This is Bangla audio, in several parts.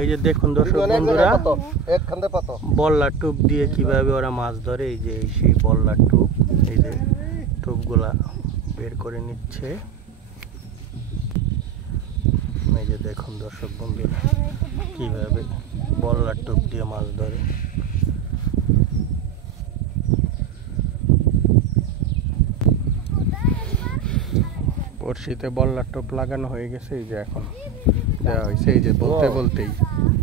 এই যে দেখুন দর্শক বন্ধুরা, বল্লার টোপ দিয়ে কিভাবে ওরা মাছ ধরে। এই যে সেই বল্লার টোপ, এই যে টোপগুলা বের করে নিচ্ছে। এই যে দেখুন দর্শক বন্ধুরা, কিভাবে বল্লার টোপ দিয়ে মাছ ধরে। বড়শিতে বল্লার টোপ লাগানো হয়ে গেছে। এই যে এখন দেওয়া হয়েছে। এই যে বলতে বলতেই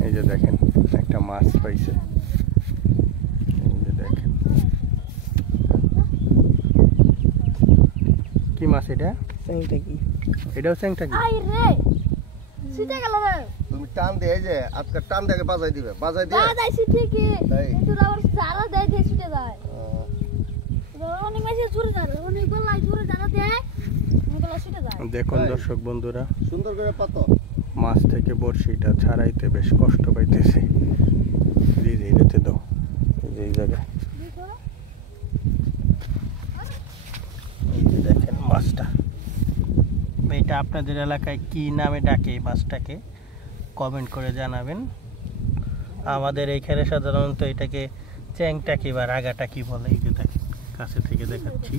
এই যে দেখেন একটা মাছ পাইছে। এই যে দেখেন কি মাছ এটা? এটাও চ্যাংটাকি। তুমি টান দিয়ে যে আজকে টান থেকে বাজাই দিবে, বাজাই দিয়ে বাজাইছি ঠিকই, কিন্তু আবার সারা দেয় দিয়ে ছুটে যায়। অনেক মাছ ছুটে যায়, অনেক গলাই ছুটে যায় দেয়, অনেকগুলো ছুটে যায়। দেখুন দর্শক বন্ধুরা, সুন্দর করে পাতো মাছ থেকে বড়শিটা ছাড়াইতে বেশ কষ্ট পাইতেছে। এই যে এটাতে দাও, এই যে এই জায়গায় এই যে দেখেন মাছটা। এটা আপনাদের এলাকায় কি নামে ডাকে এই মাছটাকে কমেন্ট করে জানাবেন। আমাদের এইখানে সাধারণত এটাকে চ্যাংটাকি বা রাগাটাকি বলে। এই যে দেখেন কাছে থেকে দেখাচ্ছি।